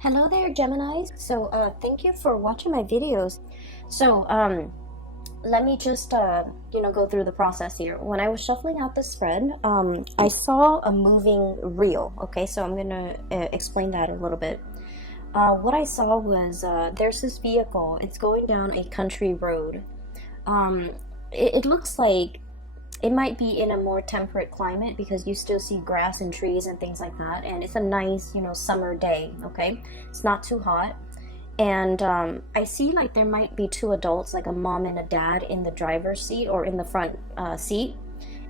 Hello there, Geminis. Thank you for watching my videos. So, let me just, go through the process here. When I was shuffling out the spread, I saw a moving reel. Okay, so I'm gonna explain that a little bit. What I saw was there's this vehicle. It's going down a country road. Um, it looks like it might be in a more temperate climate because you still see grass and trees and things like that, and it's a nice summer day. Okay, it's not too hot, and I see like there might be two adults, like a mom and a dad, in the driver's seat or in the front seat,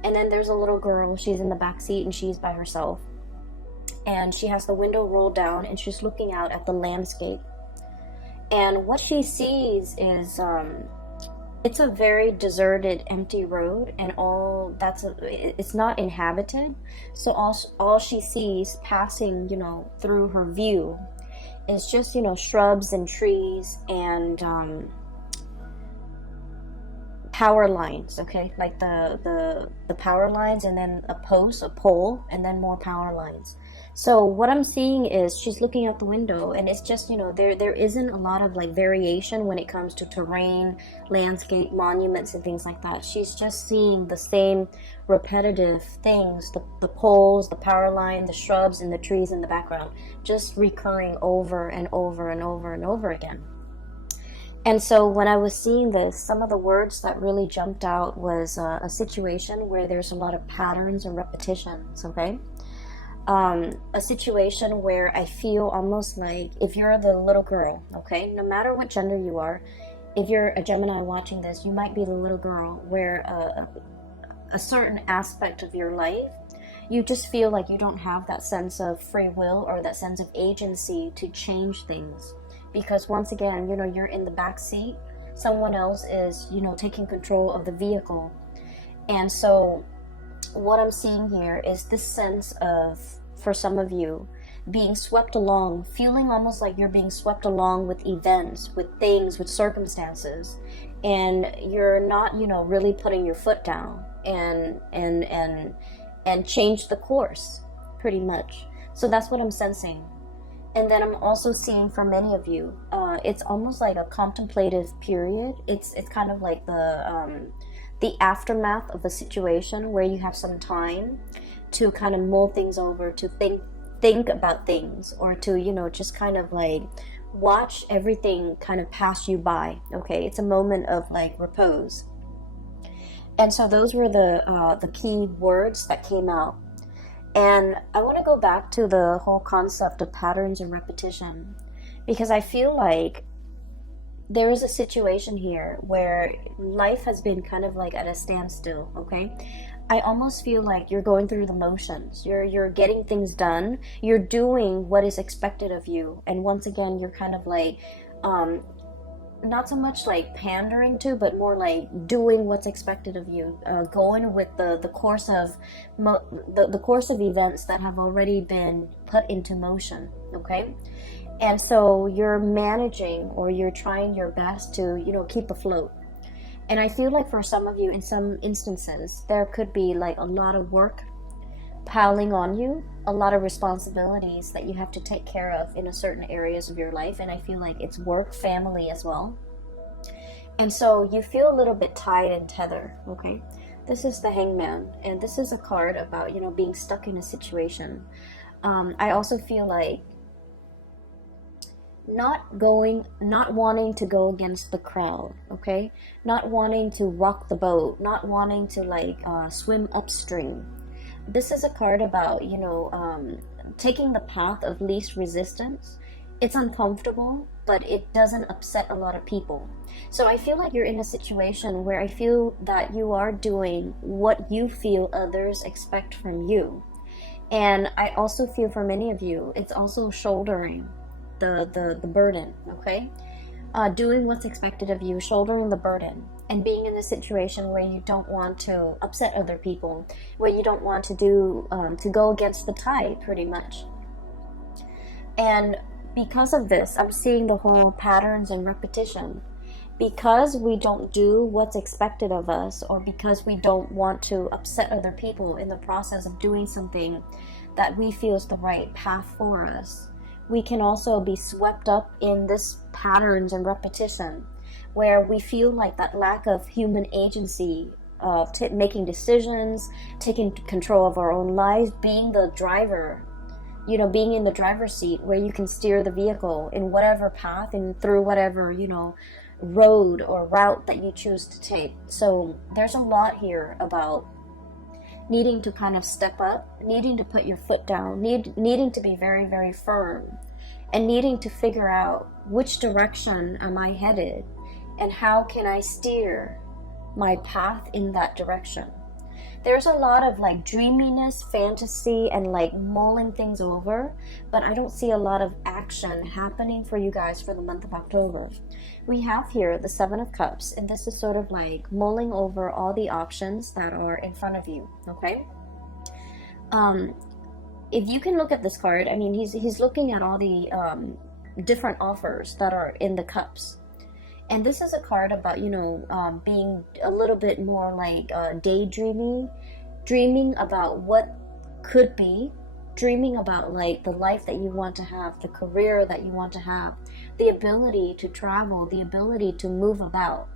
and then there's a little girl. She's in the back seat and she's by herself, and she has the window rolled down and she's looking out at the landscape. And what she sees is it's a very deserted, empty road, and it's not inhabited. So all she sees passing, through her view is just, shrubs and trees and power lines. Okay, like the power lines, and then a pole, and then more power lines. So what I'm seeing is she's looking out the window, and it's just, there isn't a lot of like variation when it comes to terrain, landscape, monuments, and things like that. She's just seeing the same repetitive things, the poles, the power line, the shrubs, and the trees in the background, just recurring over and over and over and over again. And so when I was seeing this, some of the words that really jumped out was a situation where there's a lot of patterns and repetitions. Okay. A situation where I feel almost like if you're the little girl, okay, no matter what gender you are, if you're a Gemini watching this, you might be the little girl where a certain aspect of your life, you just feel like you don't have that sense of free will or that sense of agency to change things. Because once again, you're in the back seat, someone else is, taking control of the vehicle. And so what I'm seeing here is this sense of, for some of you, being swept along, feeling almost like you're being swept along with events, with things, with circumstances, and you're not, really putting your foot down and change the course, pretty much. So that's what I'm sensing. And then I'm also seeing for many of you, it's almost like a contemplative period. It's kind of like the aftermath of a situation where you have some time to kind of mull things over, to think about things, or to just kind of like watch everything kind of pass you by. Okay, it's a moment of like repose. And so those were the key words that came out. And I want to go back to the whole concept of patterns and repetition, because I feel like there is a situation here where life has been kind of like at a standstill. Okay, I almost feel like you're going through the motions. You're getting things done. You're doing what is expected of you, and once again, you're kind of like not so much like pandering to, but more like doing what's expected of you, going with the course of the course of events that have already been put into motion. Okay. And so you're managing, or you're trying your best to, keep afloat. And I feel like for some of you, in some instances, there could be like a lot of work piling on you, a lot of responsibilities that you have to take care of in a certain areas of your life. And I feel like it's work, family as well. And so you feel a little bit tied and tethered. Okay. This is the Hangman, and this is a card about, being stuck in a situation. I also feel like not wanting to go against the crowd, okay? Not wanting to rock the boat, not wanting to like swim upstream. This is a card about, taking the path of least resistance. It's uncomfortable, but it doesn't upset a lot of people. So I feel like you're in a situation where I feel that you are doing what you feel others expect from you. And I also feel for many of you, it's also shouldering the burden, okay? Doing what's expected of you, shouldering the burden, and being in a situation where you don't want to upset other people, where you don't want to go against the tide, pretty much. And because of this, I'm seeing the whole patterns and repetition. Because we don't do what's expected of us, or because we don't want to upset other people in the process of doing something that we feel is the right path for us, we can also be swept up in this patterns and repetition, where we feel like that lack of human agency of making decisions, taking control of our own lives, being the driver, you know, being in the driver's seat where you can steer the vehicle in whatever path and through whatever, you know, road or route that you choose to take. So there's a lot here about needing to kind of step up, needing to put your foot down, needing to be very, very firm, and needing to figure out which direction am I headed and how can I steer my path in that direction. There's a lot of like dreaminess, fantasy, and like mulling things over, but I don't see a lot of action happening for you guys for the month of October. We have here the Seven of Cups, and this is sort of like mulling over all the options that are in front of you, okay? If you can look at this card, I mean, he's looking at all the different offers that are in the cups. And this is a card about, you know, being a little bit more like daydreaming, dreaming about what could be, dreaming about like the life that you want to have, the career that you want to have, the ability to travel, the ability to move about.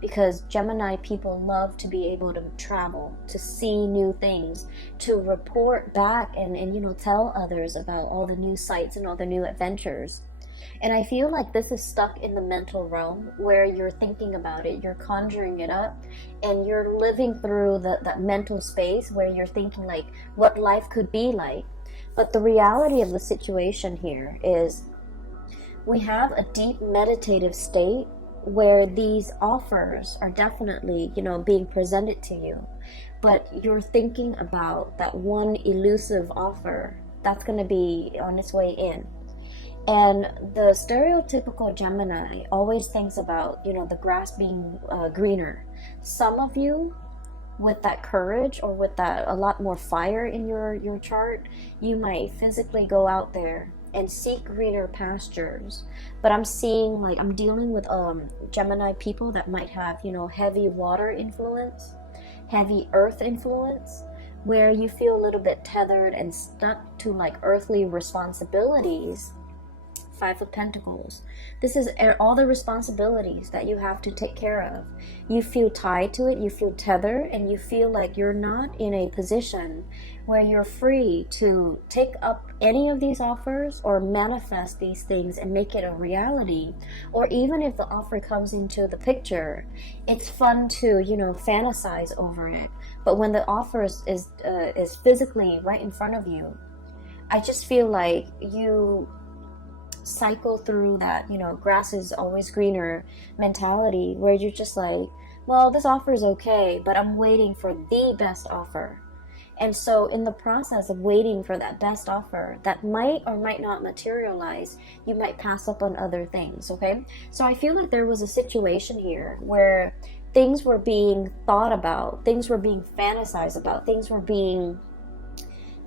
Because Gemini people love to be able to travel, to see new things, to report back and you know, tell others about all the new sights and all the new adventures. And I feel like this is stuck in the mental realm where you're thinking about it, you're conjuring it up, and you're living through that mental space where you're thinking like what life could be like. But the reality of the situation here is we have a deep meditative state where these offers are definitely, you know, being presented to you. But you're thinking about that one elusive offer that's going to be on its way in. And the stereotypical Gemini always thinks about, you know, the grass being greener. Some of you, with that courage or with that a lot more fire in your chart, you might physically go out there and seek greener pastures. But I'm seeing, like, I'm dealing with Gemini people that might have, you know, heavy water influence, heavy earth influence, where you feel a little bit tethered and stuck to like earthly responsibilities. Five of Pentacles. This is all the responsibilities that you have to take care of. You feel tied to it, you feel tethered, and you feel like you're not in a position where you're free to take up any of these offers or manifest these things and make it a reality. Or even if the offer comes into the picture, it's fun to, you know, fantasize over it. But when the offer is physically right in front of you, I just feel like you cycle through that, you know, grass is always greener mentality, where you're just like, well, this offer is okay, but I'm waiting for the best offer. And so in the process of waiting for that best offer that might or might not materialize, you might pass up on other things, okay? So I feel like there was a situation here where things were being thought about, things were being fantasized about, things were being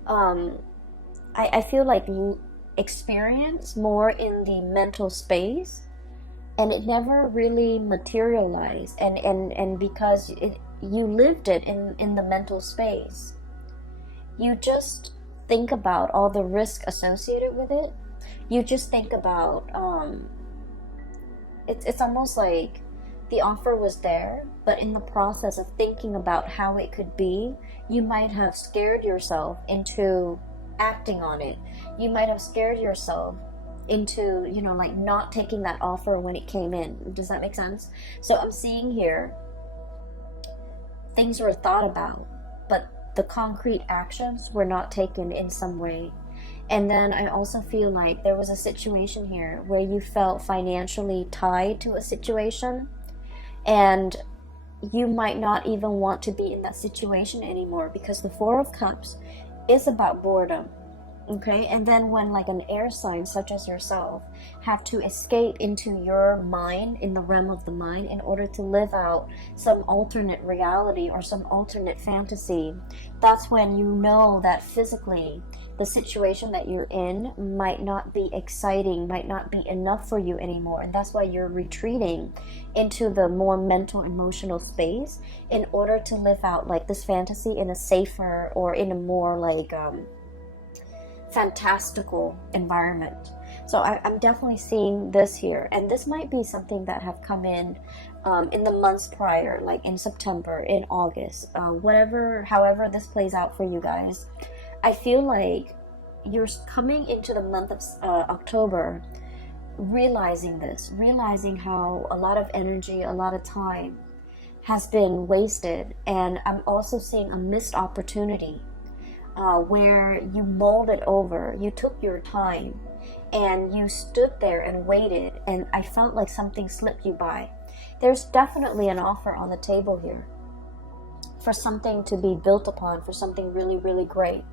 I feel like experience more in the mental space, and it never really materialized, and because you lived it in the mental space, you just think about all the risk associated with it. You just think about it's almost like the offer was there, but in the process of thinking about how it could be, you might have scared yourself into acting on it. You might have scared yourself into, you know, like not taking that offer when it came in. Does that make sense? So I'm seeing here things were thought about, but the concrete actions were not taken in some way. And then I also feel like there was a situation here where you felt financially tied to a situation, and you might not even want to be in that situation anymore, because the Four of Cups is about boredom. Okay, and then when like an air sign such as yourself have to escape into your mind, in the realm of the mind, in order to live out some alternate reality or some alternate fantasy, that's when you know that physically the situation that you're in might not be exciting, might not be enough for you anymore. And that's why you're retreating into the more mental, emotional space in order to live out like this fantasy in a safer or in a more like fantastical environment. So I'm definitely seeing this here, and this might be something that have come in the months prior, like in September, in August, however this plays out for you guys. I feel like you're coming into the month of October, realizing how a lot of energy, a lot of time has been wasted. And I'm also seeing a missed opportunity where you mulled it over, you took your time, and you stood there and waited, and I felt like something slipped you by. There's definitely an offer on the table here for something to be built upon, for something really, really great.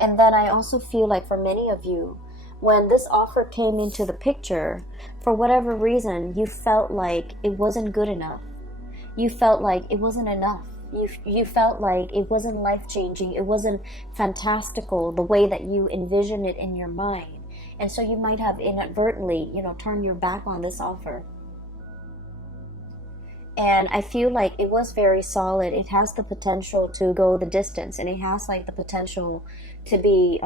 And then I also feel like for many of you, when this offer came into the picture, for whatever reason, you felt like it wasn't good enough. You felt like it wasn't enough. You felt like it wasn't life-changing. It wasn't fantastical the way that you envisioned it in your mind. And so you might have inadvertently, turned your back on this offer. And I feel like it was very solid. It has the potential to go the distance, and it has like the potential to be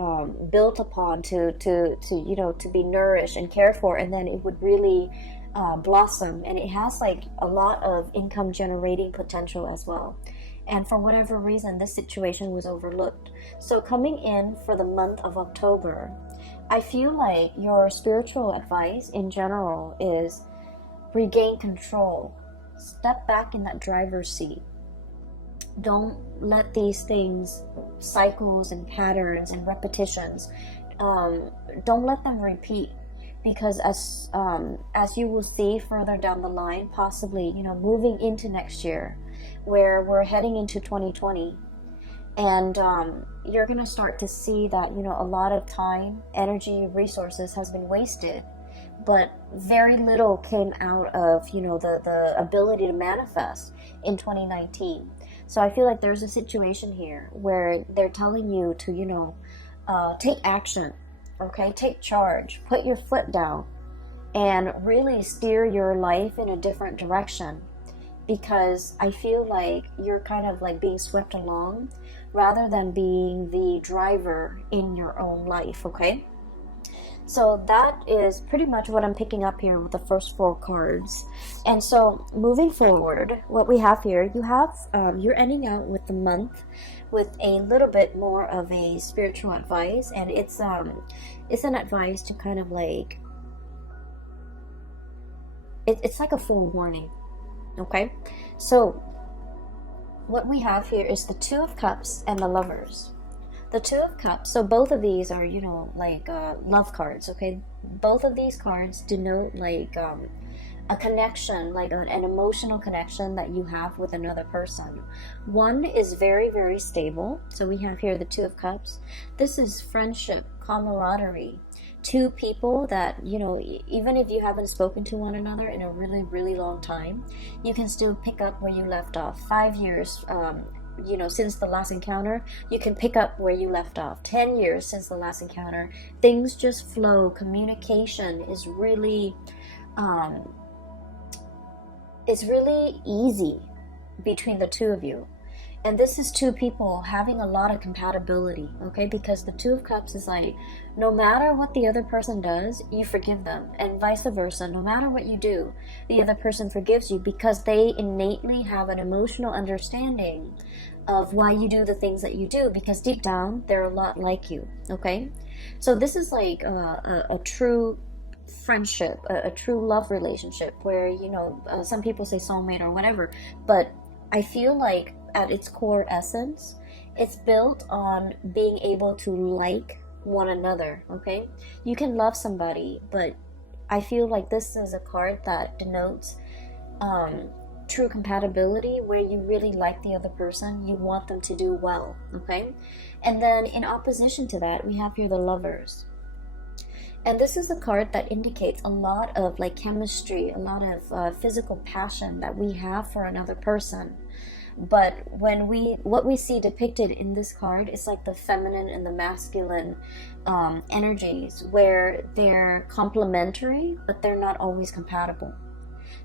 built upon, to be nourished and cared for, and then it would really blossom. And it has like a lot of income generating potential as well. And for whatever reason, this situation was overlooked. So coming in for the month of October, I feel like your spiritual advice in general is regain control. Step back in that driver's seat. Don't let these things, cycles and patterns and repetitions, don't let them repeat. Because as you will see further down the line, possibly, moving into next year, where we're heading into 2020, and you're going to start to see that, a lot of time, energy, resources has been wasted, but very little came out of, the ability to manifest in 2019. So I feel like there's a situation here where they're telling you to, take action. Okay, take charge, put your foot down, and really steer your life in a different direction, because I feel like you're kind of like being swept along rather than being the driver in your own life, okay? So that is pretty much what I'm picking up here with the first 4 cards. And so moving forward, what we have here, you're ending out with the month with a little bit more of a spiritual advice, and it's an advice to kind of like, it's like a forewarning, okay? So what we have here is the 2 of Cups and the Lovers. The 2 of Cups, so both of these are, love cards, okay? Both of these cards denote like a connection, like an emotional connection that you have with another person. One is very, very stable. So we have here the 2 of Cups. This is friendship, camaraderie. 2 people that, even if you haven't spoken to one another in a really, really long time, you can still pick up where you left off. 5 years, since the last encounter, you can pick up where you left off. 10 years since the last encounter, things just flow. Communication is really, it's really easy between the 2 of you. And this is 2 people having a lot of compatibility, okay? Because the 2 of Cups is like, no matter what the other person does, you forgive them. And vice versa, no matter what you do, the other person forgives you, because they innately have an emotional understanding of why you do the things that you do, because deep down, they're a lot like you, okay? So this is like a true friendship, a true love relationship where, some people say soulmate or whatever, but I feel like at its core essence, it's built on being able to like one another, okay? You can love somebody, but I feel like this is a card that denotes true compatibility, where you really like the other person, you want them to do well, okay? And then in opposition to that, we have here the Lovers. And this is the card that indicates a lot of like chemistry, a lot of physical passion that we have for another person. But what we see depicted in this card is like the feminine and the masculine energies, where they're complementary, but they're not always compatible.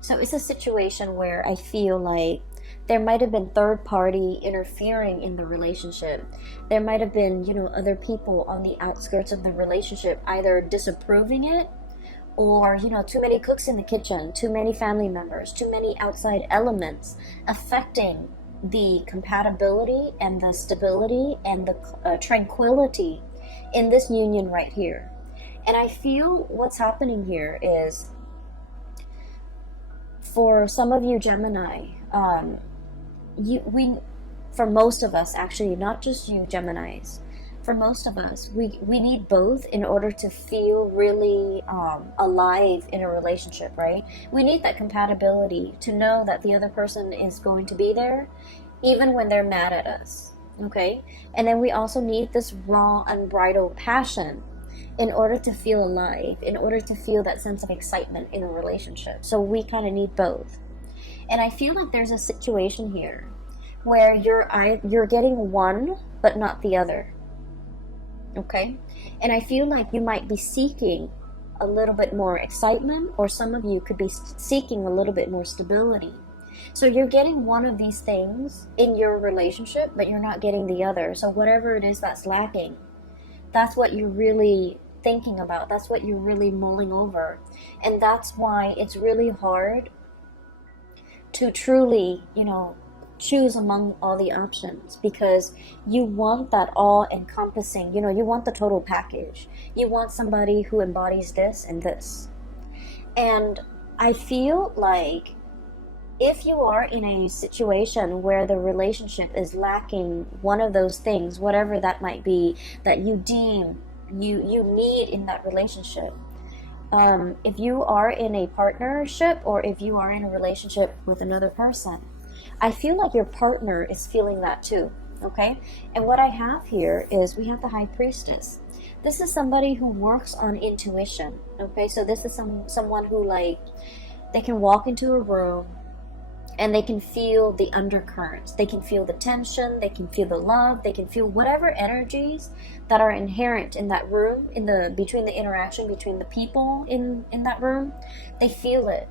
So it's a situation where I feel like there might have been third party interfering in the relationship. There might have been, other people on the outskirts of the relationship either disapproving it or, you know, too many cooks in the kitchen, too many family members, too many outside elements affecting the compatibility and the stability and the tranquility in this union right here. And I feel what's happening here is, for some of you Gemini, for most of us, actually, not just you Geminis, for most of us, we need both in order to feel really alive in a relationship, right? We need that compatibility to know that the other person is going to be there even when they're mad at us, okay? And then we also need this raw, unbridled passion in order to feel alive, in order to feel that sense of excitement in a relationship. So we kind of need both. And I feel like there's a situation here where you're getting one but not the other. Okay? And I feel like you might be seeking a little bit more excitement, or some of you could be seeking a little bit more stability. So you're getting one of these things in your relationship, but you're not getting the other. So whatever it is that's lacking, that's what you're really thinking about. That's what you're really mulling over. And that's why it's really hard to truly, you know, choose among all the options, because you want that all-encompassing, you know, you want the total package. You want somebody who embodies this and this. And I feel like if you are in a situation where the relationship is lacking one of those things, whatever that might be, that you deem you need in that relationship, if you are in a partnership or if you are in a relationship with another person, I feel like your partner is feeling that too, okay? And what I have here is we have the High Priestess. This is somebody who works on intuition, okay? So this is someone who, like, they can walk into a room and they can feel the undercurrents. They can feel the tension, they can feel the love, they can feel whatever energies that are inherent in that room, between the interaction between the people in that room. They feel it.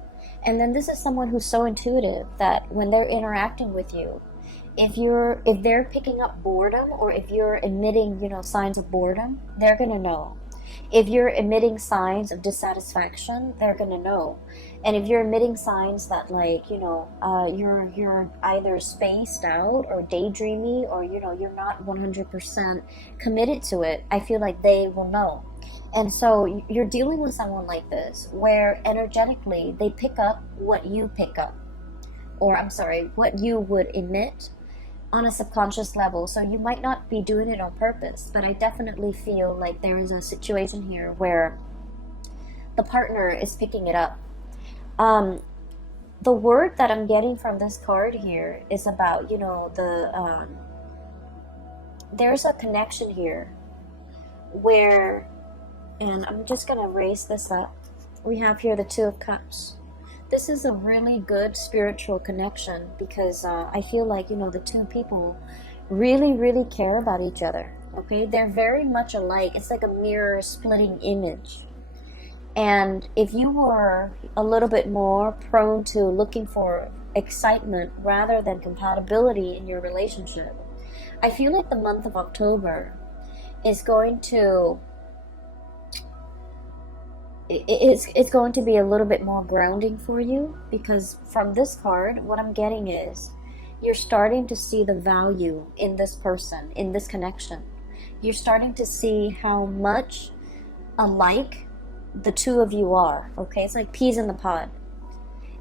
And then this is someone who's so intuitive that when they're interacting with you, if they're picking up boredom, or if you're emitting, you know, signs of boredom, they're gonna know. If you're emitting signs of dissatisfaction, they're gonna know. And if you're emitting signs that, like, you know, you're either spaced out or daydreamy, or, you know, you're not 100% committed to it, I feel like they will know. And so you're dealing with someone like this, where energetically they pick up what you pick up, or what you would emit on a subconscious level. So you might not be doing it on purpose, but I definitely feel like there is a situation here where the partner is picking it up. The word that I'm getting from this card here is about, you know, there's a connection here where, and I'm just going to raise this up. We have here the Two of Cups. This is a really good spiritual connection, because I feel like, you know, the two people really, really care about each other. Okay? They're very much alike. It's like a mirror splitting image. And if you were a little bit more prone to looking for excitement rather than compatibility in your relationship, I feel like the month of October is going to it's going to be a little bit more grounding for you, because from this card, what I'm getting is you're starting to see the value in this person, in this connection. You're starting to see how much alike the two of you are, okay? It's like peas in the pod.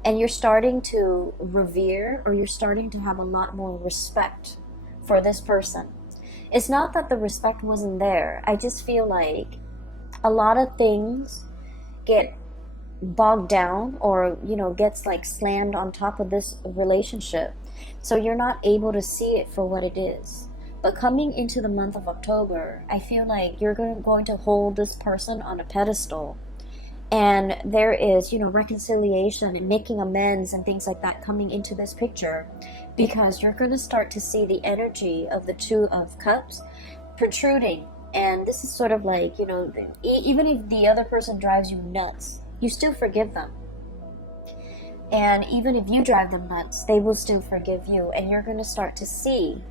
And you're starting to revere, or you're starting to have a lot more respect for this person. It's not that the respect wasn't there. I just feel like a lot of things get bogged down, or, you know, gets like slammed on top of this relationship, so you're not able to see it for what it is. But coming into the month of October, I feel like you're going to hold this person on a pedestal, and there is, you know, reconciliation and making amends and things like that coming into this picture, because you're going to start to see the energy of the Two of Cups protruding. And this is sort of like, you know, even if the other person drives you nuts, you still forgive them. And even if you drive them nuts, they will still forgive you. And you're going to start to see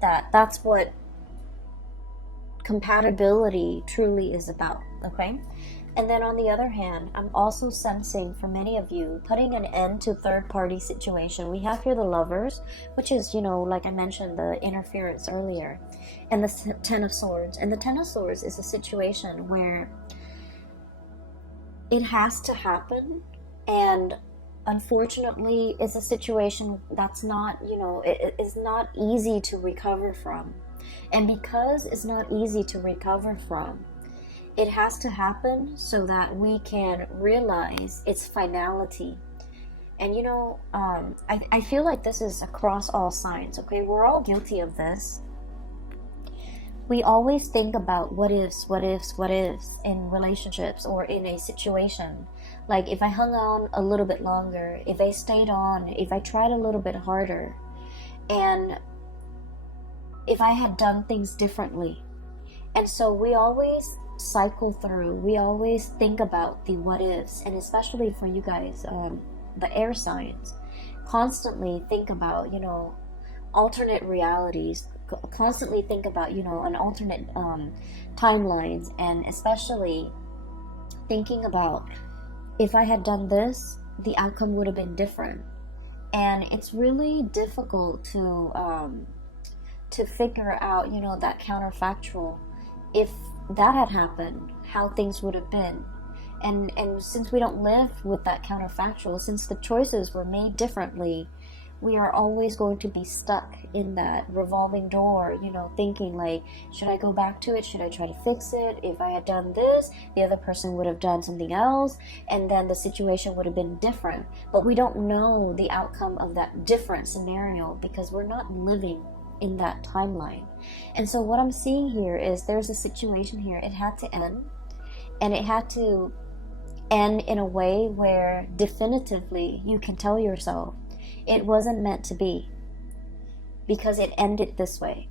that that's what compatibility truly is about, okay? And then on the other hand, I'm also sensing for many of you putting an end to third-party situation. We have here the Lovers, which is, you know, like I mentioned, the interference earlier, and the Ten of Swords. And the Ten of Swords is a situation where it has to happen, and unfortunately it's a situation that's not, you know, it is not easy to recover from. And because it's not easy to recover from, it has to happen so that we can realize its finality. And you know, I feel like this is across all signs, okay? We're all guilty of this. We always think about what ifs in relationships or in a situation. Like, if I hung on a little bit longer, if I stayed on, if I tried a little bit harder, and if I had done things differently. And so we always cycle through, we always think about the what ifs, and especially for you guys, the air signs, constantly think about, you know, alternate realities, constantly think about, you know, an alternate timelines, and especially thinking about, if I had done this, the outcome would have been different. And it's really difficult to figure out, you know, that counterfactual, if that had happened, how things would have been. And since we don't live with that counterfactual, since the choices were made differently, we are always going to be stuck in that revolving door, you know, thinking like, should I go back to it? Should I try to fix it? If I had done this, the other person would have done something else, and then the situation would have been different. But we don't know the outcome of that different scenario because we're not living in that timeline. And so what I'm seeing here is there's a situation here, it had to end, and it had to end in a way where definitively you can tell yourself it wasn't meant to be, because it ended this way.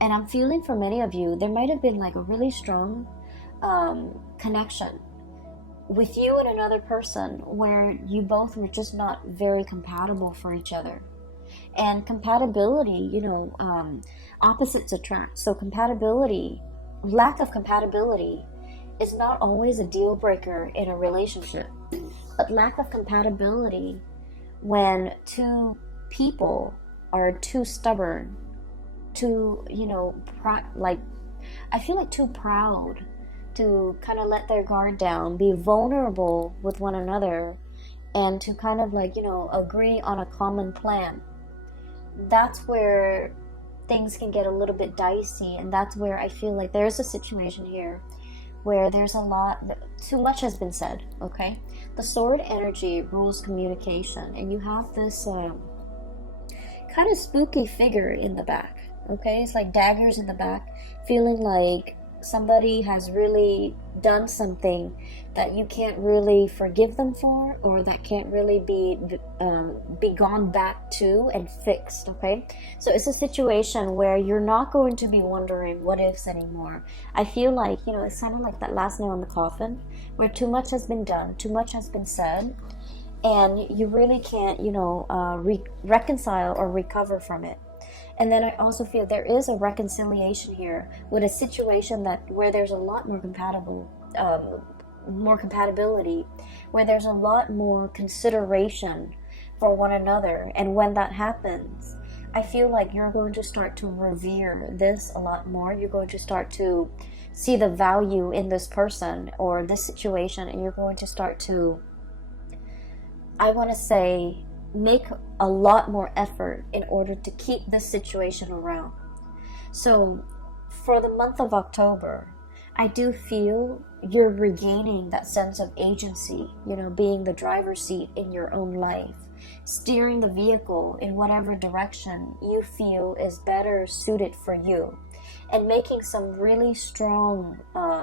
And I'm feeling for many of you, there might have been like a really strong connection with you and another person where you both were just not very compatible for each other. And compatibility, you know, opposites attract. So compatibility, lack of compatibility is not always a deal breaker in a relationship. But lack of compatibility, when two people are too stubborn, too, you know, I feel like too proud to kind of let their guard down, be vulnerable with one another, and to kind of like, you know, agree on a common plan. That's where things can get a little bit dicey, and that's where I feel like there's a situation here where there's a lot, too much has been said, okay? The sword energy rules communication, and you have this kind of spooky figure in the back, okay? It's like daggers in the back, feeling like somebody has really done something that you can't really forgive them for, or that can't really be gone back to and fixed, okay? So it's a situation where you're not going to be wondering what ifs anymore. I feel like, you know, it's kind of like that last nail in the coffin, where too much has been done, too much has been said, and you really can't, you know, reconcile or recover from it. And then I also feel there is a reconciliation here with a situation that where there's a lot more compatibility, where there's a lot more consideration for one another. And when that happens, I feel like you're going to start to revere this a lot more. You're going to start to see the value in this person or this situation, and you're going to start to, I want to say, make a lot more effort in order to keep this situation around. So for the month of October, I do feel you're regaining that sense of agency, you know, being the driver's seat in your own life, steering the vehicle in whatever direction you feel is better suited for you, and making some really strong,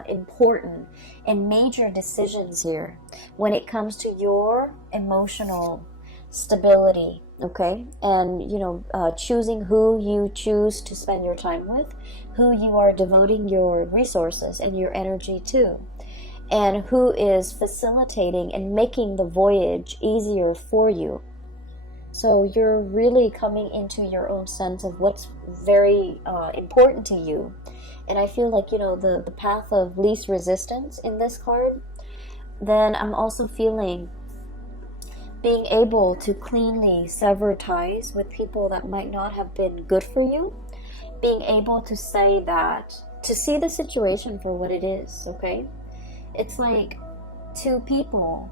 important, and major decisions here when it comes to your emotional stability, okay? And, you know, choosing who you choose to spend your time with, who you are devoting your resources and your energy to, and who is facilitating and making the voyage easier for you. So you're really coming into your own sense of what's very important to you, and I feel like, the path of least resistance in this card, then I'm also feeling being able to cleanly sever ties with people that might not have been good for you, being able to say that, to see the situation for what it is, okay? It's like two people,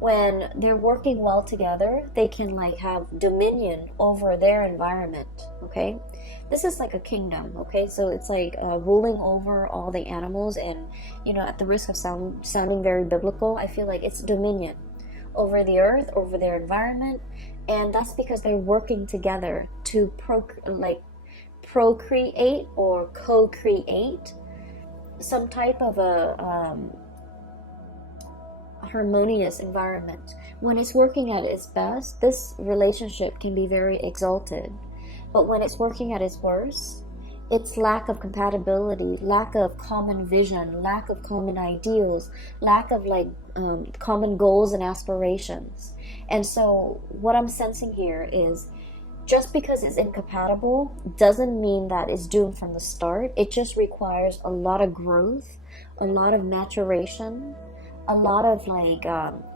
when they're working well together, they can like have dominion over their environment, okay? This is like a kingdom, okay? So it's like ruling over all the animals, and at the risk of sounding very biblical, I feel like it's dominion over the earth, over their environment, and that's because they're working together to procreate or co-create some type of a harmonious environment. When it's working at its best, this relationship can be very exalted, but when it's working at its worst, it's lack of compatibility, lack of common vision, lack of common ideals, lack of common goals and aspirations. And so what I'm sensing here is, just because it's incompatible doesn't mean that it's doomed from the start. It just requires a lot of growth, a lot of maturation, a lot of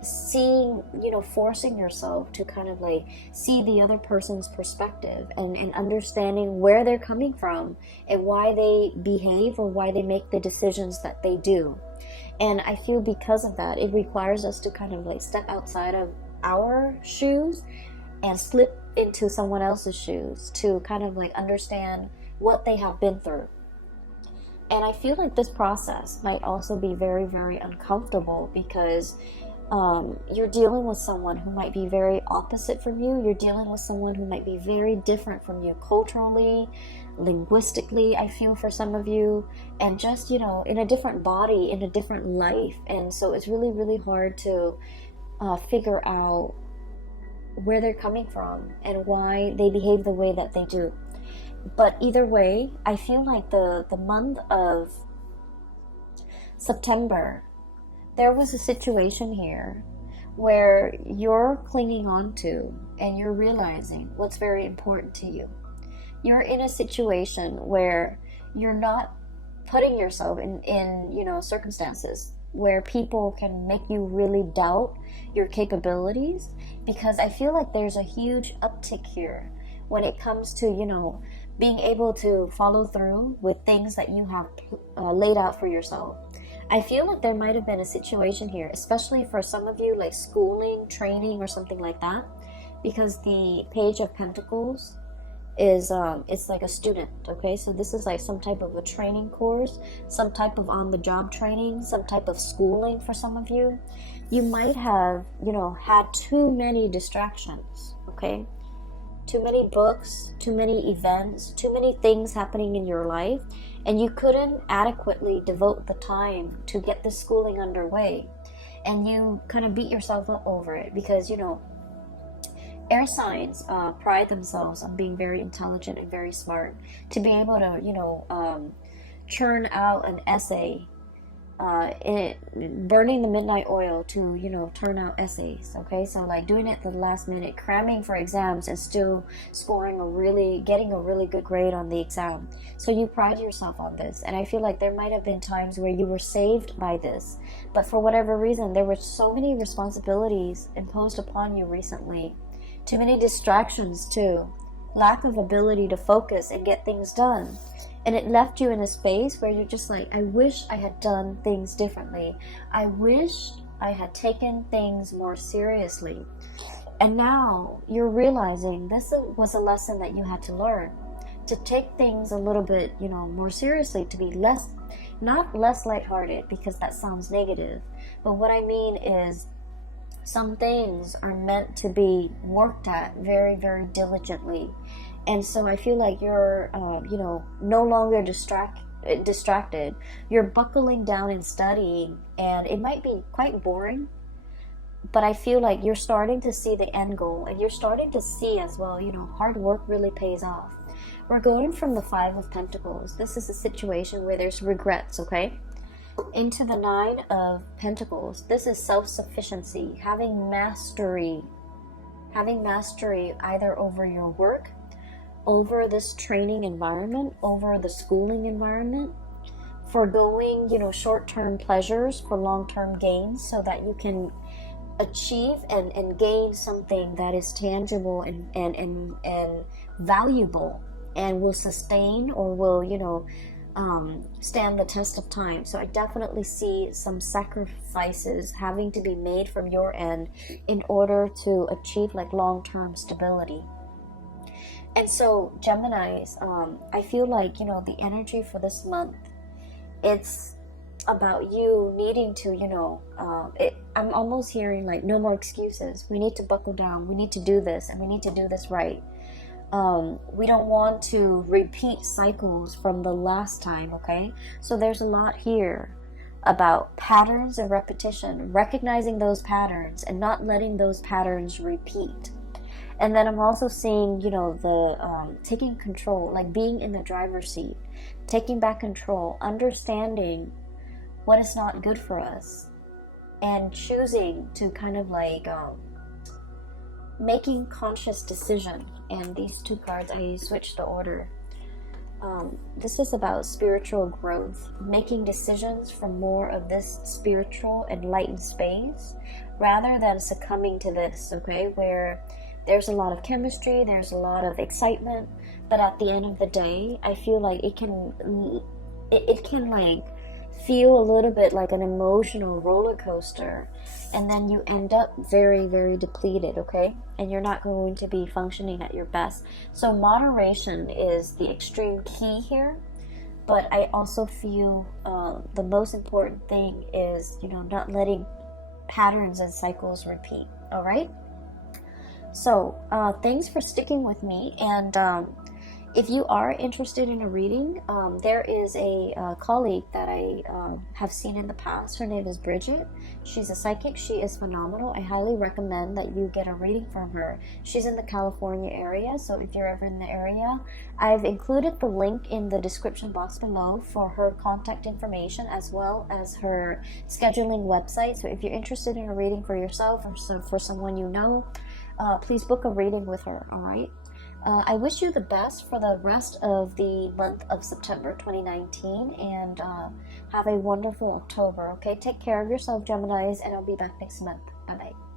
seeing, forcing yourself to kind of see the other person's perspective, and understanding where they're coming from and why they behave or why they make the decisions that they do. And I feel because of that, it requires us to kind of step outside of our shoes and slip into someone else's shoes to kind of understand what they have been through. And I feel like this process might also be very, very uncomfortable, because you're dealing with someone who might be very opposite from you. You're dealing with someone who might be very different from you culturally, linguistically, I feel, for some of you, and just, in a different body, in a different life. And so it's really, really hard to figure out where they're coming from and why they behave the way that they do. But either way, I feel like the month of September, there was a situation here where you're clinging on to and you're realizing what's very important to you. You're in a situation where you're not putting yourself in circumstances where people can make you really doubt your capabilities, because I feel like there's a huge uptick here when it comes to, being able to follow through with things that you have laid out for yourself. I feel like there might have been a situation here, especially for some of you, like schooling, training, or something like that, because the Page of Pentacles is it's like a student, okay? So this is like some type of a training course, some type of on-the-job training, some type of schooling for some of you. You might have, had too many distractions, okay? Too many books, too many events, too many things happening in your life, and you couldn't adequately devote the time to get this schooling underway. And you kind of beat yourself up over it because, air signs pride themselves on being very intelligent and very smart. To be able to, churn out an essay, burning the midnight oil to, turn out essays, okay? So doing it at the last minute, cramming for exams and still getting a really good grade on the exam. So you pride yourself on this. And I feel like there might have been times where you were saved by this, but for whatever reason, there were so many responsibilities imposed upon you recently. Too many distractions too. Lack of ability to focus and get things done. And it left you in a space where you're just like, I wish I had done things differently. I wish I had taken things more seriously. And now you're realizing this was a lesson that you had to learn. To take things a little bit, more seriously, to be not less lighthearted, because that sounds negative. But what I mean is, some things are meant to be worked at very, very diligently. And so I feel like you're, no longer distracted. You're buckling down and studying, and it might be quite boring, but I feel like you're starting to see the end goal, and you're starting to see as well, hard work really pays off. We're going from the 5 of Pentacles. This is a situation where there's regrets, okay? Into the 9 of Pentacles. This is self-sufficiency, having mastery either over your work, over this training environment, over the schooling environment, foregoing, you know, short-term pleasures for long-term gains so that you can achieve and gain something that is tangible and valuable and will sustain or will, you know, stand the test of time. So I definitely see some sacrifices having to be made from your end in order to achieve like long-term stability. And so Geminis, I feel like, you know, the energy for this month, it's about you needing to, you know, I'm almost hearing like no more excuses. We need to buckle down. We need to do this, and we need to do this right. We don't want to repeat cycles from the last time, okay? So there's a lot here about patterns and repetition, recognizing those patterns and not letting those patterns repeat. And then I'm also seeing, you know, the taking control, like being in the driver's seat, taking back control, understanding what is not good for us, and choosing to kind of like making conscious decision. And these two cards, I switched the order. This is about spiritual growth, making decisions from more of this spiritual enlightened space rather than succumbing to this, okay, where there's a lot of chemistry, there's a lot of excitement, but at the end of the day, I feel like it can like feel a little bit like an emotional roller coaster, and then you end up very, very depleted, okay? And you're not going to be functioning at your best. So moderation is the extreme key here, but I also feel the most important thing is, you know, not letting patterns and cycles repeat, all right? So thanks for sticking with me, and if you are interested in a reading, there is a colleague that I have seen in the past. Her name is Bridget. She's a psychic. She is phenomenal. I highly recommend that you get a reading from her. She's in the California area, so if you're ever in the area, I've included the link in the description box below for her contact information as well as her scheduling website. So if you're interested in a reading for yourself or for someone you know, please book a reading with her, all right? I wish you the best for the rest of the month of September 2019, and have a wonderful October, okay? Take care of yourself, Geminis, and I'll be back next month. Bye-bye.